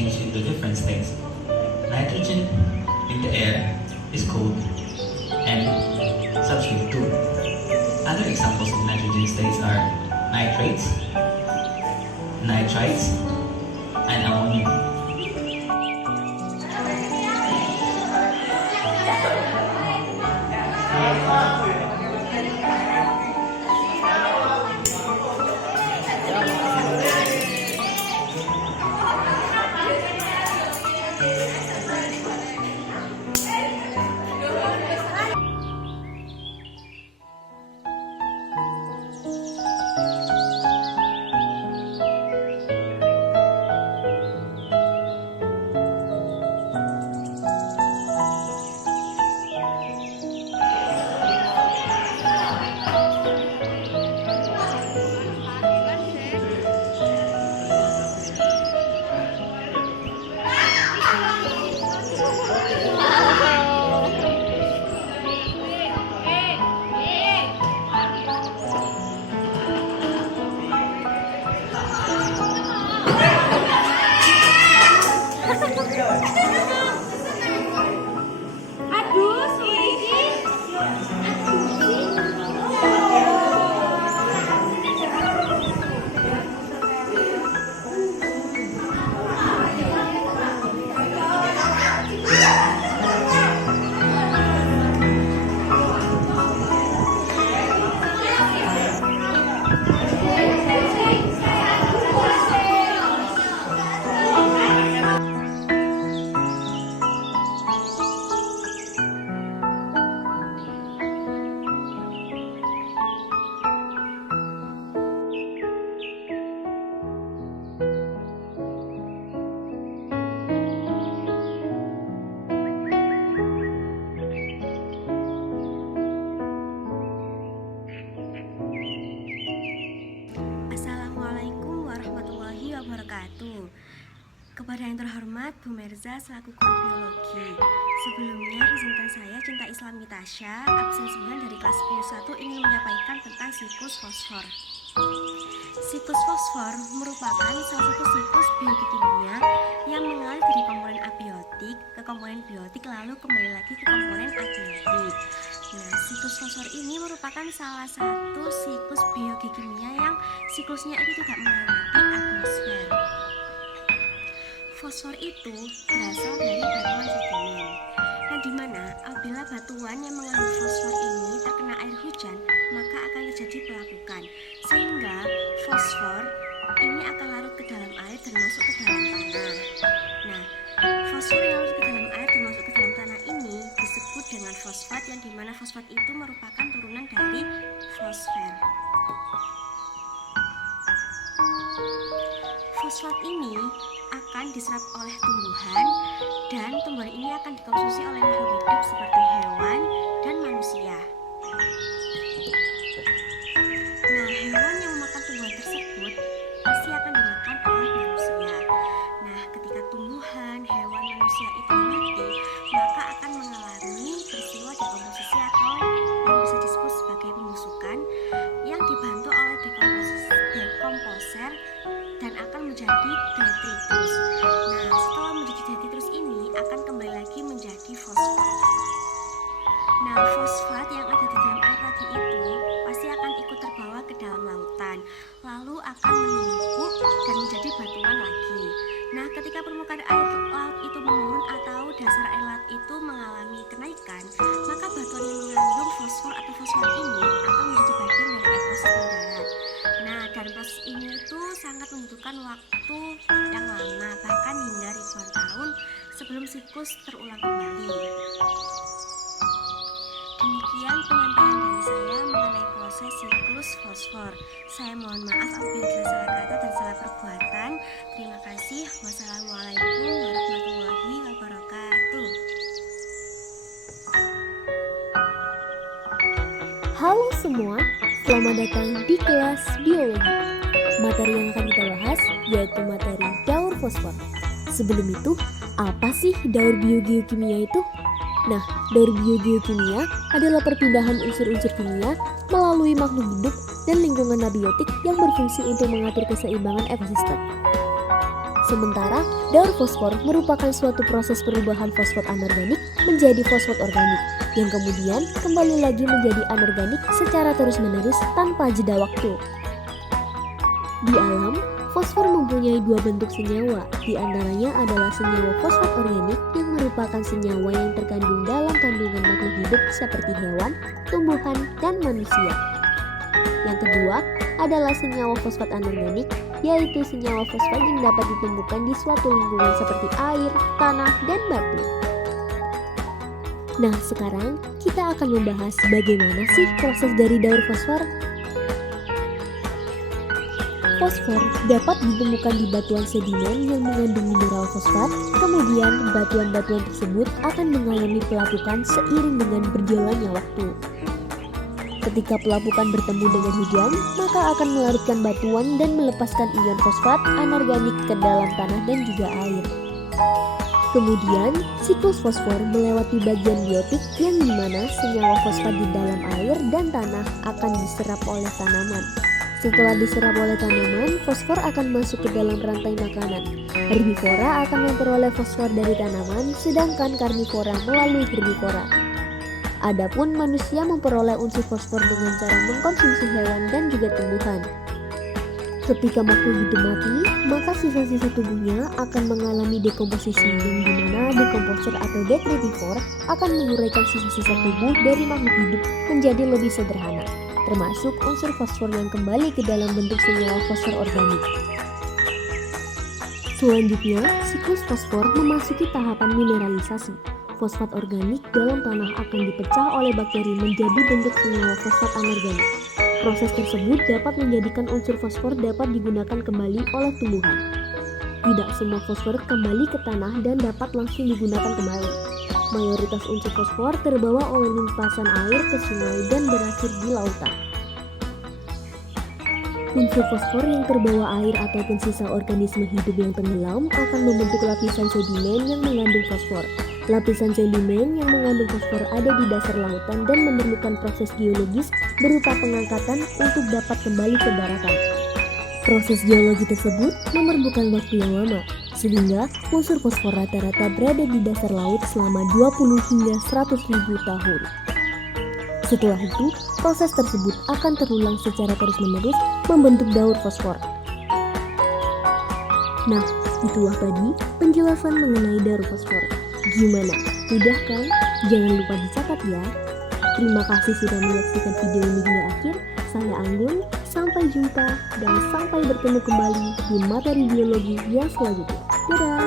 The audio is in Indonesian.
change into different states. Nitrogen in the air is cold and substitute 2. Other examples of nitrogen states are nitrates, nitrites, and ammonia. Kepada yang terhormat Bu Merza selaku guru biologi. Sebelumnya izinkan saya Cinta Islami Tasya absen 9 dari kelas 11 ingin menyampaikan tentang siklus fosfor. Siklus fosfor merupakan salah satu siklus biokimia yang mengalir dari komponen abiotik ke komponen biotik lalu kembali lagi ke komponen abiotik. Nah, siklus fosfor ini merupakan salah satu siklus biokimia yang siklusnya itu tidak melewati atmosfer. Fosfor itu berasal dari batuan sedimen, yang dimana apabila batuan yang mengandung fosfor ini terkena air hujan, maka akan terjadi pelapukan, sehingga fosfor ini akan larut ke dalam air dan masuk ke dalam tanah. Nah, fosfor yang larut ke dalam air dan masuk ke dalam tanah ini disebut dengan fosfat, yang dimana fosfat itu merupakan turunan dari fosfer. Fosfat ini akan diserap oleh tumbuhan dan tumbuhan ini akan dikonsumsi oleh makhluk hidup seperti hewan dan manusia. Nah, hewan yang memakan tumbuhan tersebut pasti akan dimakan oleh manusia. Nah, ketika tumbuhan, hewan, manusia itu mati, maka akan mengalami peristiwa dekomposisi atau yang bisa disebut sebagai pembusukan yang dibantu oleh dekomposer dan akan menjadi detritus. Nah, setelah menjadi detritus ini akan kembali lagi menjadi fosfat. Nah, fosfat yang ada di dalam air tadi itu pasti akan ikut terbawa ke dalam lautan, lalu akan menumpuk dan menjadi batuan lagi. Nah, ketika permukaan air laut itu menurun atau dasar air laut itu mengalami kenaikan, maka batuan yang mengandung fosfor atau fosfat ini akan menjadi bagian dari ekosistem darat. Nah, dan proses ini itu sangat membutuhkan waktu yang lama, bahkan hingga ribuan tahun sebelum siklus terulang kembali. Demikian penyampaian dari saya mengenai proses siklus fosfor. Saya mohon maaf apabila ada salah kata dan salah perbuatan. Terima kasih. Wassalamualaikum warahmatullahi wabarakatuh. Halo semua, selamat datang di kelas biologi. Materi yang akan kita bahas yaitu materi daur fosfor. Sebelum itu, apa sih daur biogeokimia itu? Nah, daur biogeokimia adalah perpindahan unsur-unsur kimia melalui makhluk hidup dan lingkungan abiotik yang berfungsi untuk mengatur keseimbangan ekosistem. Sementara, daur fosfor merupakan suatu proses perubahan fosfat anorganik menjadi fosfat organik, yang kemudian kembali lagi menjadi anorganik secara terus-menerus tanpa jeda waktu. Di alam, fosfor mempunyai dua bentuk senyawa, di antaranya adalah senyawa fosfat organik yang merupakan senyawa yang terkandung dalam kandungan makhluk hidup seperti hewan, tumbuhan, dan manusia. Yang kedua adalah senyawa fosfat anorganik, yaitu senyawa fosfat yang dapat ditemukan di suatu lingkungan seperti air, tanah, dan batu. Nah, sekarang kita akan membahas bagaimana sih proses dari daur fosfor. Fosfor dapat ditemukan di batuan sedimen yang mengandung mineral fosfat, kemudian batuan-batuan tersebut akan mengalami pelapukan seiring dengan berjalannya waktu. Ketika pelapukan bertemu dengan hujan, maka akan melarutkan batuan dan melepaskan ion fosfat anorganik ke dalam tanah dan juga air. Kemudian, siklus fosfor melewati bagian biotik yang dimana senyawa fosfat di dalam air dan tanah akan diserap oleh tanaman. Setelah diserap oleh tanaman, fosfor akan masuk ke dalam rantai makanan. Herbivora akan memperoleh fosfor dari tanaman, sedangkan karnivora melalui herbivora. Adapun manusia memperoleh unsur fosfor dengan cara mengkonsumsi hewan dan juga tumbuhan. Ketika makhluk hidup mati, maka sisa-sisa tubuhnya akan mengalami dekomposisi yang dimana dekomposer atau detritivor akan menguraikan sisa-sisa tubuh dari makhluk hidup menjadi lebih sederhana, termasuk unsur fosfor yang kembali ke dalam bentuk senyawa fosfor organik. Selanjutnya, siklus fosfor memasuki tahapan mineralisasi. Fosfat organik dalam tanah akan dipecah oleh bakteri menjadi bentuk senyawa fosfat anorganik. Proses tersebut dapat menjadikan unsur fosfor dapat digunakan kembali oleh tumbuhan. Tidak semua fosfor kembali ke tanah dan dapat langsung digunakan kembali. Mayoritas unsur fosfor terbawa oleh limpasan air ke sungai dan berakhir di lautan. Unsur fosfor yang terbawa air ataupun sisa organisme hidup yang tenggelam akan membentuk lapisan sedimen yang mengandung fosfor. Lapisan sedimen yang mengandung fosfor ada di dasar lautan dan memerlukan proses geologis berupa pengangkatan untuk dapat kembali ke daratan. Proses geologi tersebut memerlukan waktu yang lama, sehingga unsur fosfor rata-rata berada di dasar laut selama 20 hingga 100 ribu tahun. Setelah itu, proses tersebut akan terulang secara terus-menerus membentuk daur fosfor. Nah, itulah tadi penjelasan mengenai daur fosfor. Gimana? Mudah kan? Jangan lupa dicatat ya. Terima kasih sudah menyaksikan video ini hingga akhir. Saya Anggun, sampai jumpa dan sampai bertemu kembali di materi biologi yang selanjutnya. Dadah!